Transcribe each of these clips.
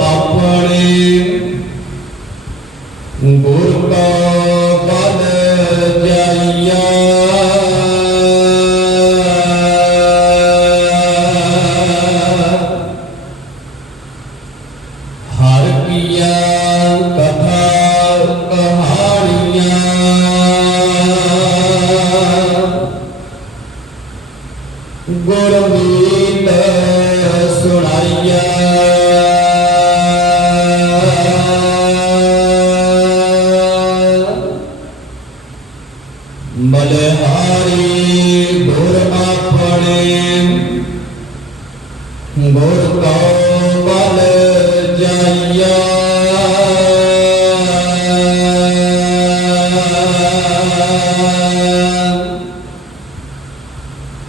ਆਪਣੇ ਗੁਰ ਕਾ ਬਲ ਜਾਈਆ। ਹਰ ਕੀਆ ਕਥਾ ਕਹਾਣੀਆਂ। ਗੁਰ ਮੀਤ ਸੁਣਾਈਆ।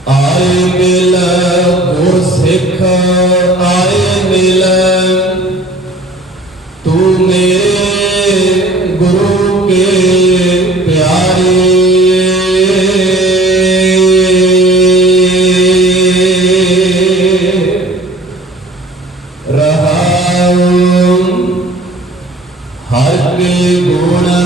ਆਏ ਮਿਲ ਗੁਰ ਸਿੱਖ ਆਏ ਮਿਲ ਤੂੰ ਮੇਰੇ ਗੁਰੂ ਕੇ ਪਿਆਰੇ ਰਹਾਉ ਹਰ ਕੇ ਗੁਣ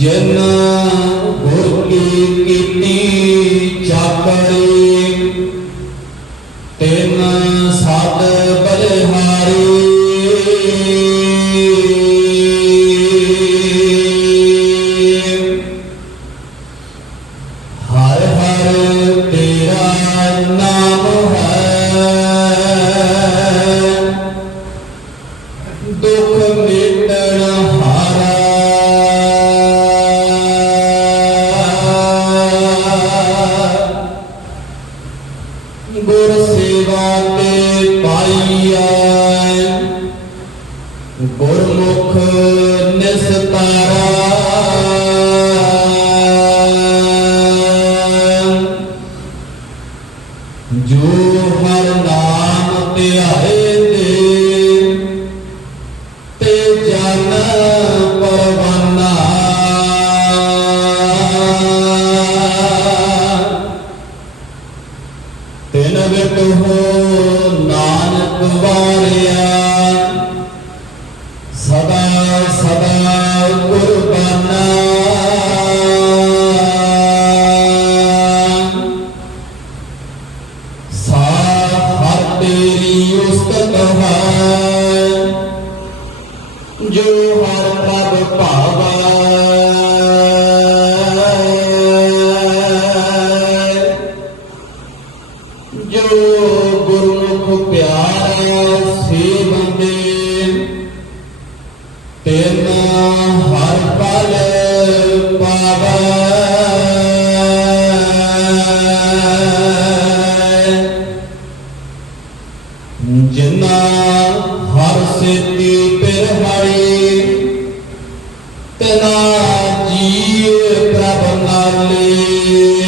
ਜਿਨ ਜੋ ਹਰ ਨਾਮ ਧਿਆਏ ਦੇ ਤੇ ਜਨ ਪਰਵਾਨਾ। ਤਿਨ ਵਿਟ ਹੋ ਨਾਨਕ ਵਾਰਿਆ, ਸਦਾ ਸਦਾ ਕੁਰਬਾਨਾ। Thank you.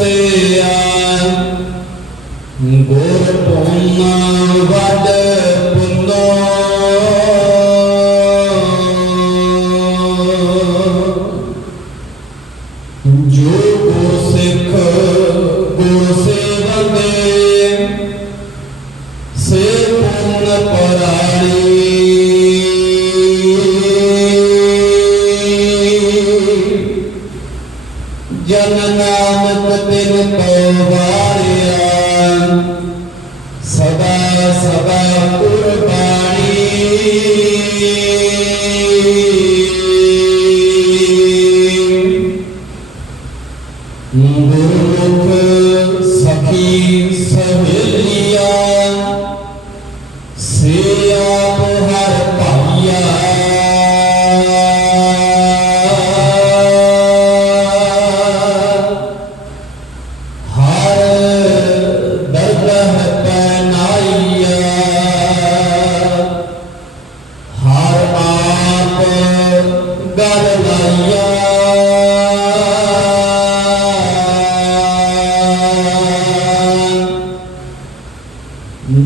ਵਸਿਆ ਗੁਰ ਤੋਂ ਵਡ ਜਨ ਨਾਮਕ ਤਿਨ ਕੋ ਵਾਰਿਆ ਸਦਾ ਸਦਾ ਕੁਰਬਾਨੀ। ਗੁਰਮੁਖ ਸਖੀ ਸਹੇਲੀਆ, ਸੇ ਆਪ ਹਰ ਭਾਈਆ।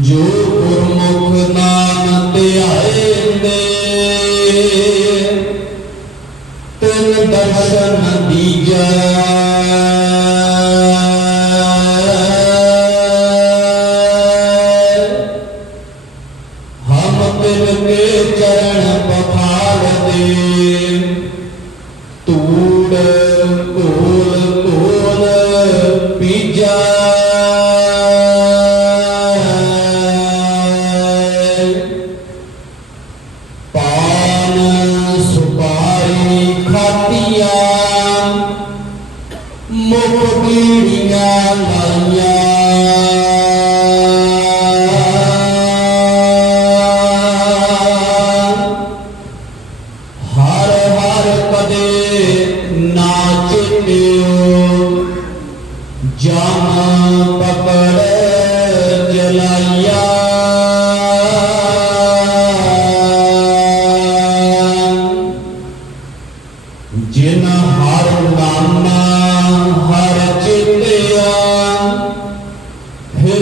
ਜੋ ਗੁਰਮੁਖ ਨਾਮ ਧਿਆਏ ਨੇ ਤਿਨ ਦਰਸ਼ਨ ਦੀਜੈ। ਚਰਨ ਪਖਾਲ ਦੇ ਤੂੜ হে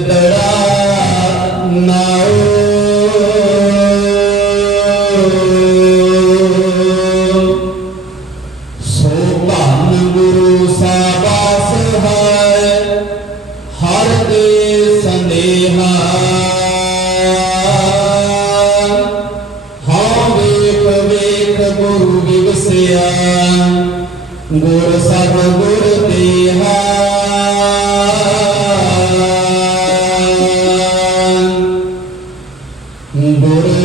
ਗੁਰ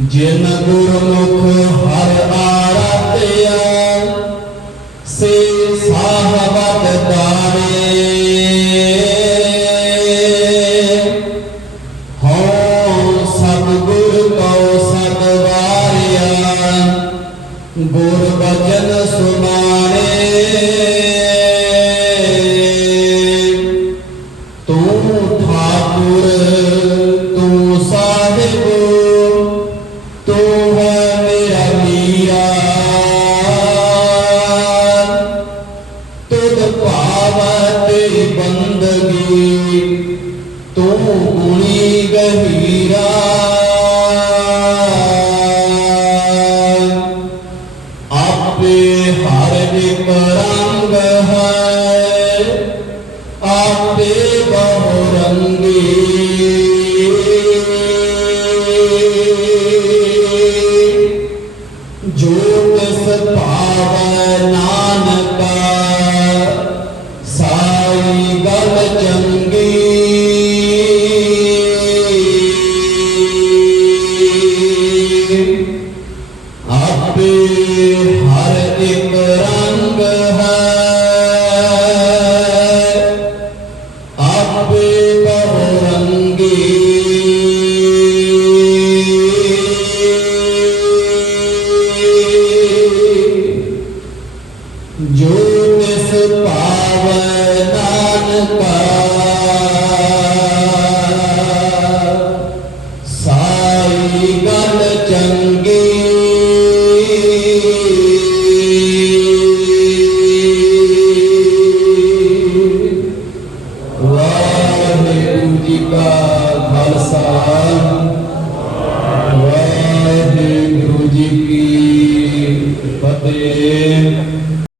ਜਿਨ ਗੁਰਮੁਖ ਹਰ ਆਰਤਿਆ ਆਪੇ ਹਰ